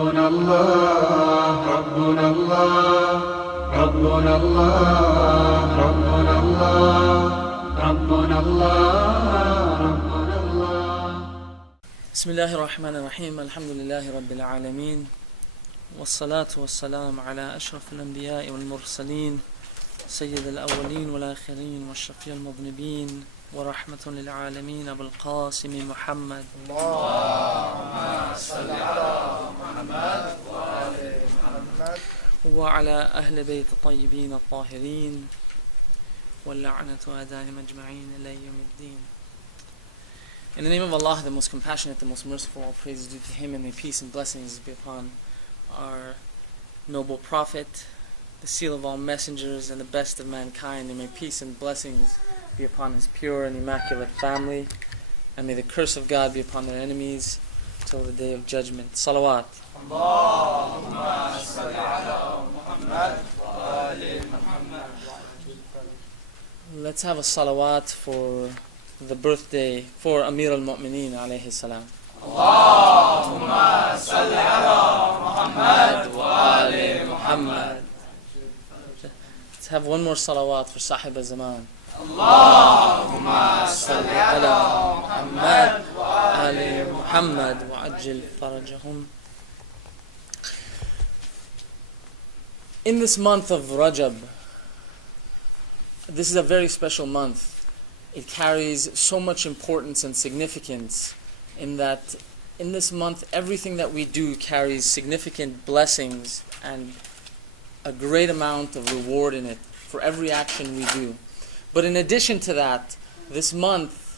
ربنا الله ربنا الله ربنا الله ربنا الله ربنا الله ربنا الله. بسم الله الرحمن الرحيم. الحمد لله رب العالمين والصلاة والسلام على أشرف الأنبياء والمرسلين سيد الأولين والآخرين والشفيع المذنبين ورحمة للعالمين أبو القاسم محمد. اللهم صل على محمد وآل محمد وعلى أهل بيت الطيبين الطاهرين واللعنة أعدائهم أجمعين إلى يوم الدين. In the name of Allah, the most compassionate, the most merciful, all praise is due to Him, and may peace and blessings be upon our noble Prophet, the seal of all messengers and the best of mankind, and may peace and blessings be upon his pure and immaculate family, and may the curse of God be upon their enemies till the day of judgment. Salawat. Allahumma salli ala Muhammad wa ali Muhammad. Let's have a salawat for the birthday for Amir al-Mu'mineen alayhi salam. Allahumma salli ala Muhammad wa ali Muhammad. Let's have one more salawat for Sahib al-Zaman. Allahumma salli ala Muhammad wa ali Ali Muhammad wa ajil farajahum. In this month of Rajab, this is a very special month. It carries so much importance and significance in that in this month everything that we do carries significant blessings and a great amount of reward in it for every action we do. But in addition to that, this month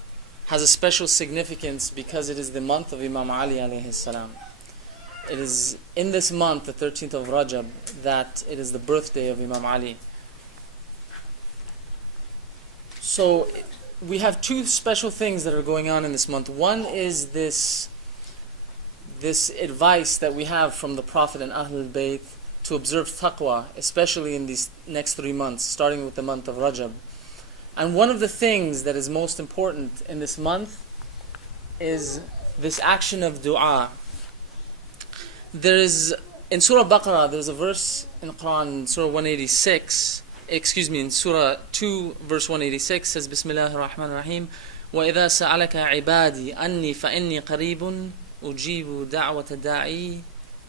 has a special significance because it is the month of Imam Ali alayhi salam. It is in this month, the 13th of Rajab, that it is the birthday of Imam Ali. So we have two special things that are going on in this month. One is this advice that we have from the Prophet and Ahlul Bayt to observe taqwa, especially in these next 3 months, starting with the month of Rajab. And one of the things that is most important in this month is this action of dua. There is, in Surah Baqarah, there's a verse in the Quran, in Surah 186, in Surah 2, verse 186, says, Bismillahir Rahmanir Rahim, وَإِذَا سَأَلَكَ عِبَادِي أَنِّي فَإِنِّي قَرِيبٌ أُجِيبُ دَعْوَةَ دَاعِي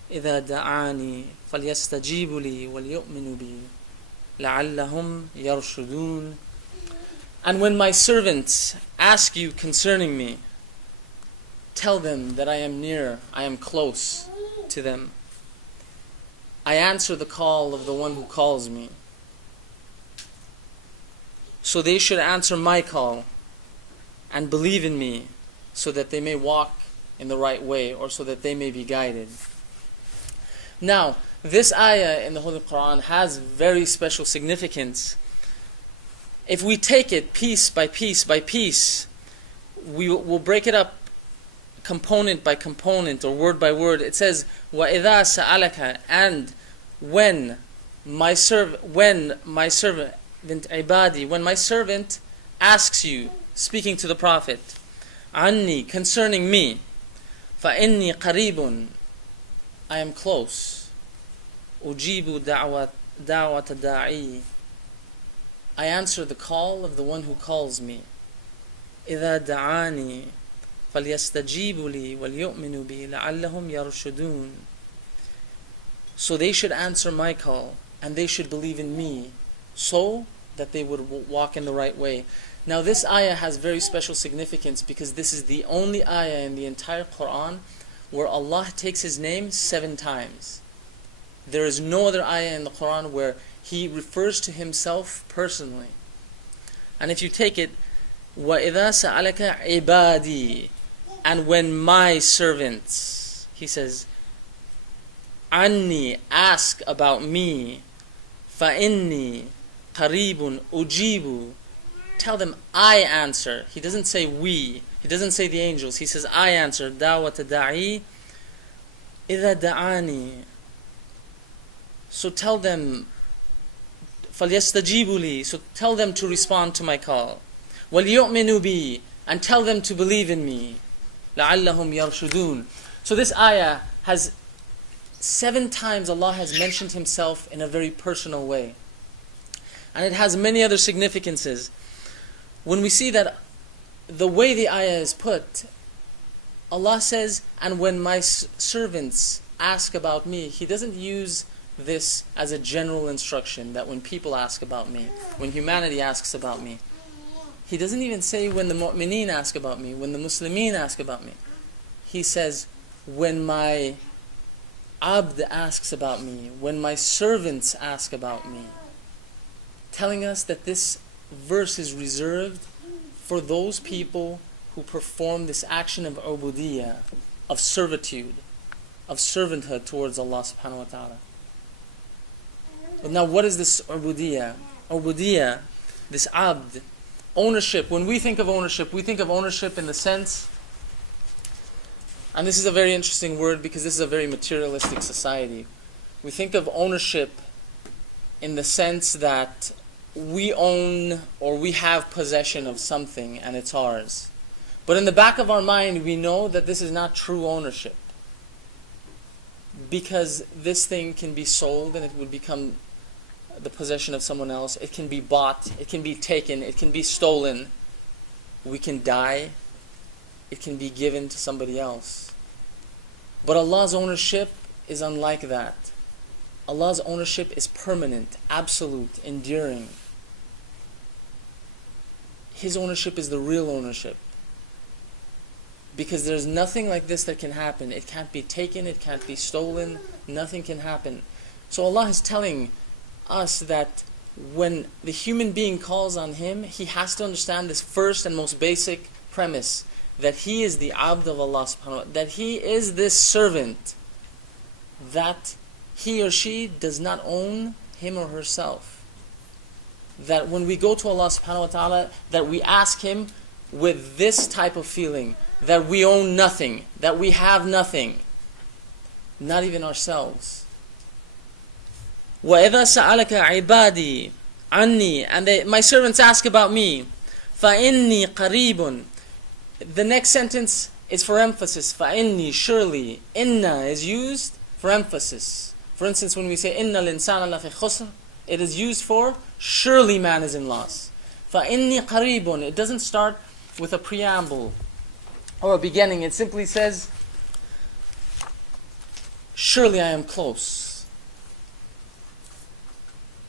إِذَا دَعَانِي فَلْيَسْتَجِيبُوا لِي وَلْيُؤْمِنُوا بِي لَعَلَّهُمْ يَرْشُدُونَ. And when my servants ask you concerning me, tell them that I am near, I am close to them. I answer the call of the one who calls me. So they should answer my call and believe in me so that they may walk in the right way, or so that they may be guided. Now, this ayah in the Holy Quran has very special significance. If we take it piece by piece by piece, we will break it up component by component or word by word. It says, وَإِذَا سَأَلَكَ, and when my servant ibadi, when my servant asks you, speaking to the Prophet, anni, concerning me, فَإِنِّي قَرِيبٌ, I am close, أُجِيبُ دَعْوَةَ دَاعِي, I answer the call of the one who calls me. إِذَا دَعَانِي فَلْيَسْتَجِيبُوا لِي وَلْيُؤْمِنُوا بِي لَعَلَّهُمْ يَرْشُدُونَ. So they should answer my call, and they should believe in me, so that they would walk in the right way. Now this ayah has very special significance because this is the only ayah in the entire Quran where Allah takes His name 7 times. There is no other ayah in the Quran where He refers to Himself personally. And if you take it, وَإِذَا سَأَلَكَ عِبَادِي, and when my servants, He says, Anni, ask about me, فَإِنِّي قَرِيبٌ أُجِيبُ, tell them I answer. He doesn't say we, He doesn't say the angels, He says I answer. دَعْوَةَ دَاعِي إِذَا دَعَانِي. So tell them, فَلْيَسْتَجِيبُوا لِي, so tell them to respond to my call. وَلْيُؤْمِنُوا بِي, and tell them to believe in me. لَعَلَّهُمْ يَرْشُدُونَ. So this ayah has 7 times Allah has mentioned Himself in a very personal way. And it has many other significances. When we see that the way the ayah is put, Allah says, and when my servants ask about me, He doesn't use this as a general instruction that when people ask about me, when humanity asks about me. He doesn't even say when the mu'mineen ask about me, when the muslimeen ask about me. He says, when my abd asks about me, when my servants ask about me. Telling us that this verse is reserved for those people who perform this action of ubudiyah, of servitude, of servanthood towards Allah subhanahu wa ta'ala. But now what is this ubudiyah? Ubudiyah, this abd, ownership. When we think of ownership, we think of ownership in the sense, and this is a very interesting word because this is a very materialistic society. We think of ownership in the sense that we own or we have possession of something and it's ours. But in the back of our mind, we know that this is not true ownership. Because this thing can be sold and it will become the possession of someone else. It can be bought, it can be taken, it can be stolen. We can die. It can be given to somebody else. But Allah's ownership is unlike that. Allah's ownership is permanent, absolute, enduring. His ownership is the real ownership. Because there's nothing like this that can happen. It can't be taken, it can't be stolen, nothing can happen. So Allah is telling us that when the human being calls on Him, he has to understand this first and most basic premise, that he is the abd of Allah subhanahu wa ta'ala, that he is this servant, that he or she does not own him or herself. That when we go to Allah subhanahu wa ta'ala, that we ask Him with this type of feeling, that we own nothing, that we have nothing, not even ourselves. وَإِذَا سَأَلَكَ عِبَادِي عَنِّي, and my servants ask about me, فَإِنِّي قَرِيبٌ. The next sentence is for emphasis. فَإِنِّي, surely. Inna is used for emphasis. For instance, when we say إِنَّ الْإِنسَانَ لَفِي خُسْرٍ, it is used for surely man is in loss. فَإِنِّي قَرِيبٌ. It doesn't start with a preamble or a beginning. It simply says, surely I am close.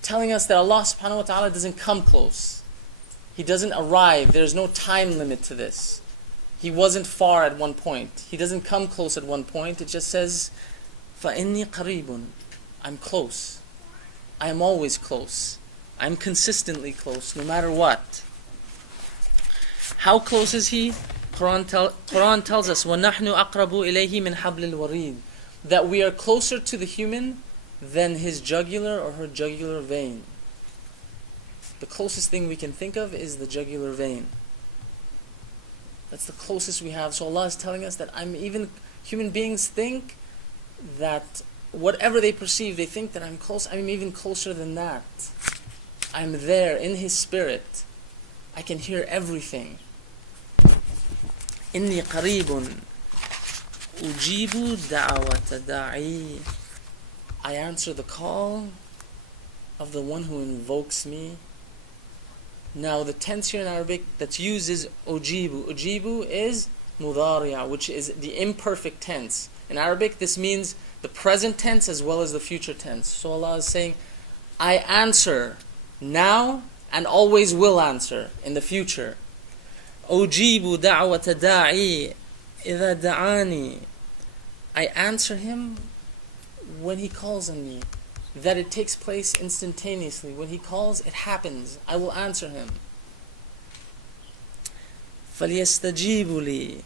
Telling us that Allah subhanahu wa ta'ala doesn't come close. He doesn't arrive. There's no time limit to this. He wasn't far at one point. He doesn't come close at one point. It just says, فَإِنِّي قَرِيبٌ. I'm close. I am always close. I'm consistently close, no matter what. How close is He? Quran tells us, وَنَحْنُ أَقْرَبُ إِلَيْهِ مِنْ حَبْلِ الْوَرِيدِ, that we are closer to the human than his jugular or her jugular vein. The closest thing we can think of is the jugular vein. That's the closest we have. So Allah is telling us that human beings think that whatever they perceive, they think that I'm close. I'm even closer than that. I'm there in His spirit. I can hear everything. إِنِّي قَرِيبٌ أُجِيبُ دَعْوَةَ دَاعِي. I answer the call of the one who invokes me. Now the tense here in Arabic that's used is ujibu. Ujibu is mudari'a, which is the imperfect tense. In Arabic this means the present tense as well as the future tense. So Allah is saying, I answer now and always will answer in the future. Ujibu da'wata da'i idha da'ani. I answer him when he calls on me. That it takes place instantaneously. When he calls, it happens. I will answer him. فَلْيَسْتَجِيبُوا لِي.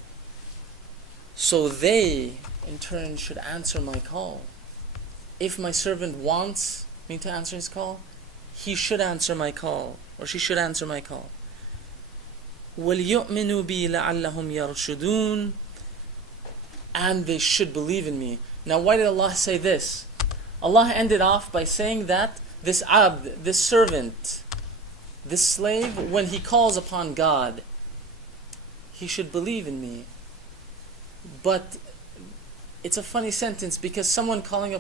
So they, in turn, should answer my call. If my servant wants me to answer his call, he should answer my call, or she should answer my call. وَلْيُؤْمِنُوا بِي لَعَلَّهُمْ يَرْشُدُونَ. And they should believe in me. Now why did Allah say this? Allah ended off by saying that this abd, this servant, this slave, when he calls upon God, he should believe in me. But it's a funny sentence, because someone calling